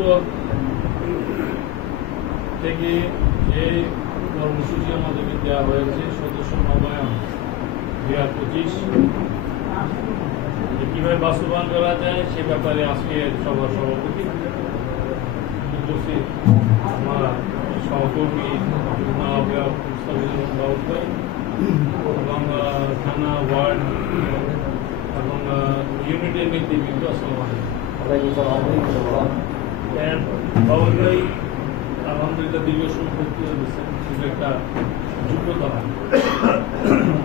উত্তর থেকে যে কর্মসূচি আমাদেরকে দেওয়া হয়েছে সদস্য নবায়ন দুই হাজার পঁচিশ। কীভাবে বাস্তবায়ন করা যায় সে ব্যাপারে আজকে সভার সভাপতি উপস্থিত আমার সহকর্মী এবং থানা ওয়ার্ড এবং ইউনিটের নেতৃবৃন্দ আসসালামু আলাইকুম। And বাবুল আলহামদুলিল্লাহ দীর্ঘ সময় বক্তৃতা দিচ্ছেন কিন্তু একটা যোগ্যতা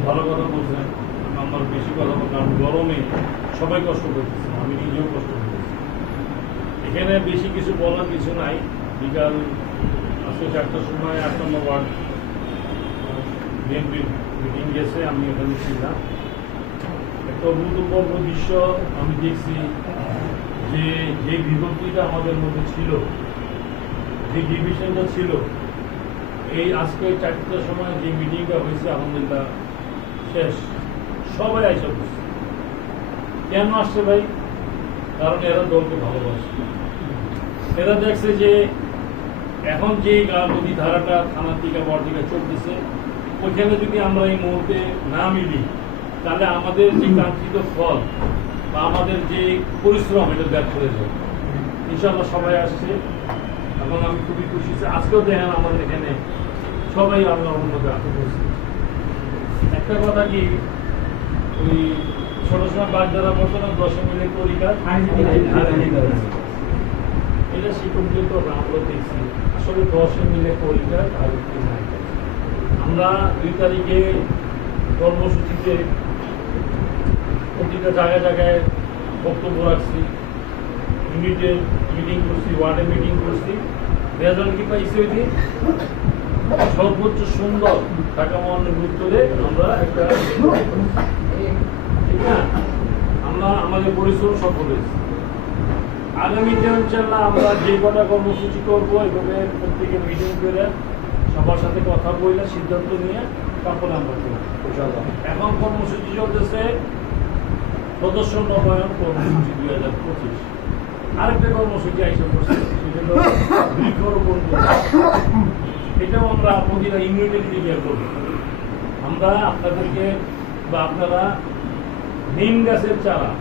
ভালো কথা বলছেন আমার বেশি কথা বলছেন কারণ গরমে সবাই কষ্ট করতেছে, আমি নিজেও কষ্ট করতেছি। এখানে বেশি কিছু বলার কিছু নাই। বিকাল আজকে চারটার সময় আট নম্বর ওয়ার্ড বিএনপির মিটিং গেছে, আমি এখানে ছিলাম। একটা অভূতপূর্ব দৃশ্য আমি দেখছি। যে যে বিভক্তিটা আমাদের মধ্যে ছিল, যে ডিভিশনটা ছিল, এই আজকে চারটার সময় যে মিটিংটা হয়েছে, আলহামদুলিল্লাহ, শেষ। সবাই আইসা বসছে। কেন আসছে ভাই? কারণ এরা দলকে ভালোবাসে। এরা দেখছে যে, এখন যে গাবতী ধারাটা থানার দিকে বড় দিকে চলতেছে, ওইখানে যদি আমরা এই মুহূর্তে না মিলি, তাহলে আমাদের যে কাঙ্ক্ষিত ফল বা আমাদের যে পরিশ্রম এটা ব্যর্থ হয়ে যাবে। ইনশাল্লাহ সবাই আসছে। এবং আমি খুবই খুশি আজকেও দেখেন আমাদের এখানে সবাই আমরা উন্নত উপস্থিত একটা কথা কি ওই ছোট সময় বাগদারা বলতো না দশ মিনিট পরীক্ষা এটা শিক্ষকদের তো আমরা দেখছি। আসলে দশ মিলে পরীক্ষা আর কি নাই আমরা দুই তারিখে কর্মসূচিতে প্রতিটা জায়গায় জায়গায় বক্তব্য রাখছি। ইউনিটে মিটিং করছি ওয়ার্ডে মিটিং করছি। রেজাল্ট কি পাইছি ওই দিন? সর্বোচ্চ সুন্দর টাকা মহানের উত্তরে আমরা একটা ঠিক না? আমরা আমাদের পরিশ্রম সফল হয়েছি। আগামীতে ইনশাল্লাহ আমরা যে কটা কর্মসূচি করব এইভাবে প্রত্যেকে মিটিং করে সবার সাথে কথা বলে সিদ্ধান্ত নিয়ে তারপরে আমরা করব এখন কর্মসূচি চলতেছে সদস্য নবায়ন কর্মসূচি দুই হাজার পঁচিশ। আরেকটা কর্মসূচি আইসা সেটা বৃক্ষরোপণ এটাও আমরা প্রতিটা ইউনিটের দিকে করব আমরা আপনাদেরকে বা আপনারা নিম গাছের চারা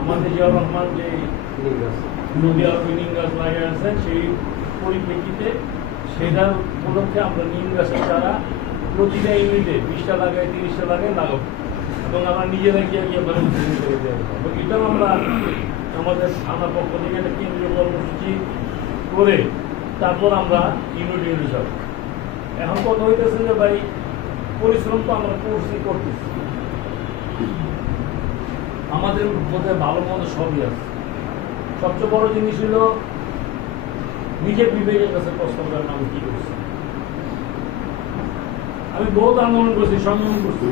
আমাদের জিয়াউর রহমান যে নদী আর নিম গাছ লাগিয়ে আছেন সেই পরিপ্রেক্ষিতে সেটার উপলক্ষে আমরা নিম গাছের চারা প্রতিটা ইউনিটে বিশটা লাগাই তিরিশটা লাগাই লাগাবো। এবং আমরা নিজেরা গিয়ে গিয়ে মানে আমরা আমাদের থানার পক্ষ থেকে একটা কেন্দ্রীয় কর্মসূচি করে তারপর আমরা ইউনিট ইউনিট এখন কথা হইতেছে যে ভাই, পরিশ্রম তো আমরা করছি, করতেছি। আমাদের মধ্যে ভালো মন্দ সবই আছে। সবচেয়ে বড় জিনিস হলো নিজের বিবেকের কাছে প্রশ্ন করেন, আমি কি করছি? আমি বহুত আন্দোলন করছি সংগ্রাম করছি।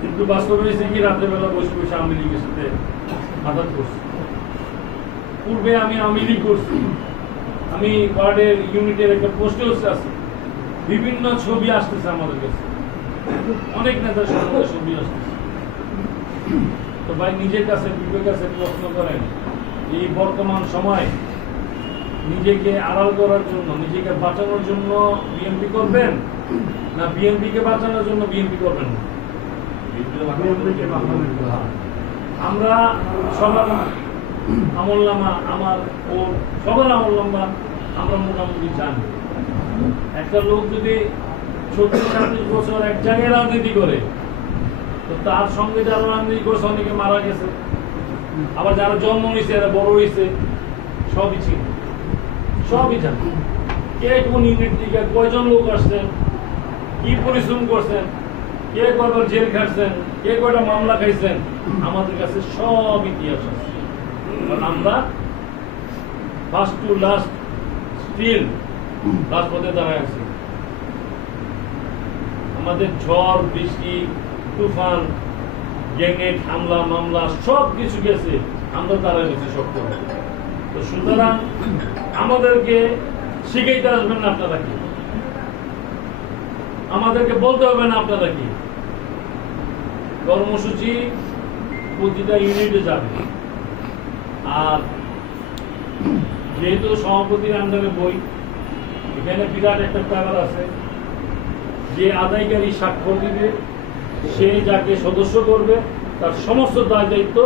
কিন্তু বাস্তবে হয়েছে কি, রাত্রেবেলা বসে বসে আওয়ামী লীগের সাথে আঘাত করছি। পূর্বে আমি আওয়ামী লীগ করছি। আমি ওয়ার্ডের ইউনিটের একটা পোস্টে আছে। বিভিন্ন ছবি আসতেছে আমাদের কাছে। অনেক নেতার সঙ্গে ছবি আসতেছে। তো ভাই, নিজের কাছে, বিবেকের কাছে প্রশ্ন করেন, এই বর্তমান সময় নিজেকে আড়াল করার জন্য, নিজেকে বাঁচানোর জন্য বিএনপি করবেন, না বিএনপি কে বাঁচানোর জন্য বিএনপি করবেন? না আমরা সবার নামা আমার ও সবার আমল নামা আমরা মোটামুটি জানি। একটা লোক যদি ছত্রিশ সাতত্রিশ বছর এক জায়গায় রাজনীতি করে, তো তার সঙ্গে যারা রাজনীতি করছে, অনেকে মারা গেছে। আবার যারা জন্ম হয়েছে এরা বড় হয়েছে, সবই ছিল সবই জানি। কে কোন ইউনিট থেকে কয়জন লোক আসছেন, কি পরিশ্রম করছেন, কে কয়বার জেল খাটছেন কে কয়টা মামলা খাইছেন? আমাদের কাছে সব ইতিহাস আছে। কারণ আমরা ফার্স্ট টু লাস্ট স্টিল রাজপথে দাঁড়ায় আছি। আমাদের ঝড়, বৃষ্টি, তুফান গ্যাংনেট হামলা, মামলা, সব কিছু গেছে। আমরা দাঁড়ায় গেছি সব তো সুতরাং আমাদেরকে শিখাইতে আসবেন না আপনারা কি? আমাদেরকে বলতে হবে না আপনারা কি? কর্মসূচি প্রতিটা ইউনিটে যাবে। আর যেহেতু সভাপতির আন্ডারে বই, এখানে বিরাট একটা ব্যাপার আছে। যে আদায়কারী স্বাক্ষর দিবে, সে যাকে সদস্য করবে, তার সমস্ত দায় দায়িত্ব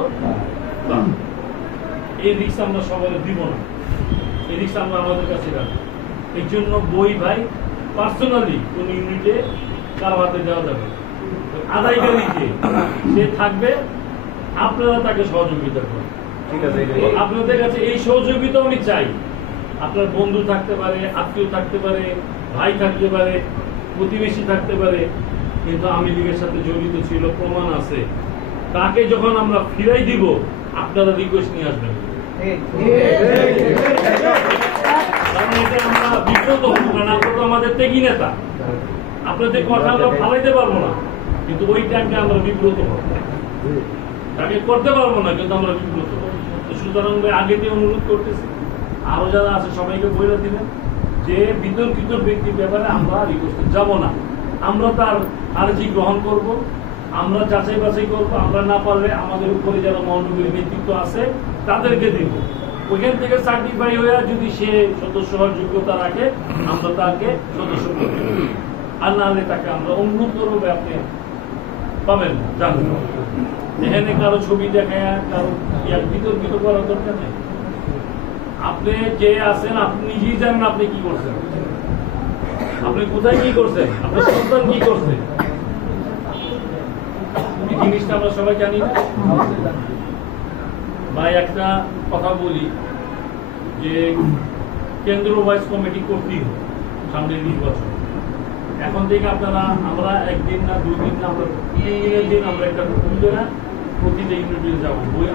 এই রিক্স আমরা সবাই দিব না। এই রিক্স আমরা আমাদের কাছে রাখব। এই জন্য বই ভাই পার্সোনালি কোন ইউনিটে কারও হাতে দেওয়া যাবে না। আদায়কারী যে সে থাকবে আপনারা তাকে সহযোগিতা করবেন। ঠিক আছে আপনাদের কাছে এই সহযোগিতা আমি চাই। আপনার বন্ধু থাকতে পারে আত্মীয় থাকতে পারে ভাই থাকতে পারে প্রতিবেশী থাকতে পারে কিন্তু আমি লীগের সাথে জড়িত ছিল প্রমাণ আছে। তাকে যখন আমরা ফিরাই দিব আপনারা রিকোয়েস্ট নিয়ে আসবেন। আমরা বিব্রত হব কারণ আপনারা আমাদের ত্যাগী নেতা। আপনাদের কথা আমরা ফালাইতে পারব না। কিন্তু ওই টাইমটা আমরা বিব্রত হব। তাকে করতে পারব না, কিন্তু আমরা বিব্রত হব। সুতরাং আগে দিয়ে অনুরোধ করতেছি, আরও যারা আছে সবাইকে বলে দিবেন যে বিতর্কিত ব্যক্তির ব্যাপারে আমরা রিকোয়েস্টে যাব না। আমরা তার আর্জি গ্রহণ করব, আমরা যাচাই বাছাই করব, আমরা না পারলে আমাদের উপরে যারা মহানগরীর নেতৃত্ব আছে, তাদেরকে দিব। ওইখান থেকে সার্টিফাই হয়ে যদি সে সদস্য হওয়ার যোগ্যতা রাখে, আমরা তাকে সদস্য করব। আর নাহলে তাকে আমরা অনুরোধ করব আপনি পাবেন এখানে কারও ছবি দেখায়, কারও বিতর্কিত করার দরকার নেই। আপনি যে আছেন, আপনি নিজেই জানেন আপনি কি করছেন। আপনি কোথায় কি করছেন আপনার সন্তান কি করছে এই জিনিসটা আমরা সবাই জানি ভাই, একটা কথা বলি, যে কেন্দ্র ওয়াইজ কমিটি করতেই হবে সামনের নির্বাচন। এখন থেকে আপনারা, আমরা একদিন না দুই দিন না আমরা তিন দিনের দিন আমরা একটা প্রতিটা ইউনিটে যাব। বই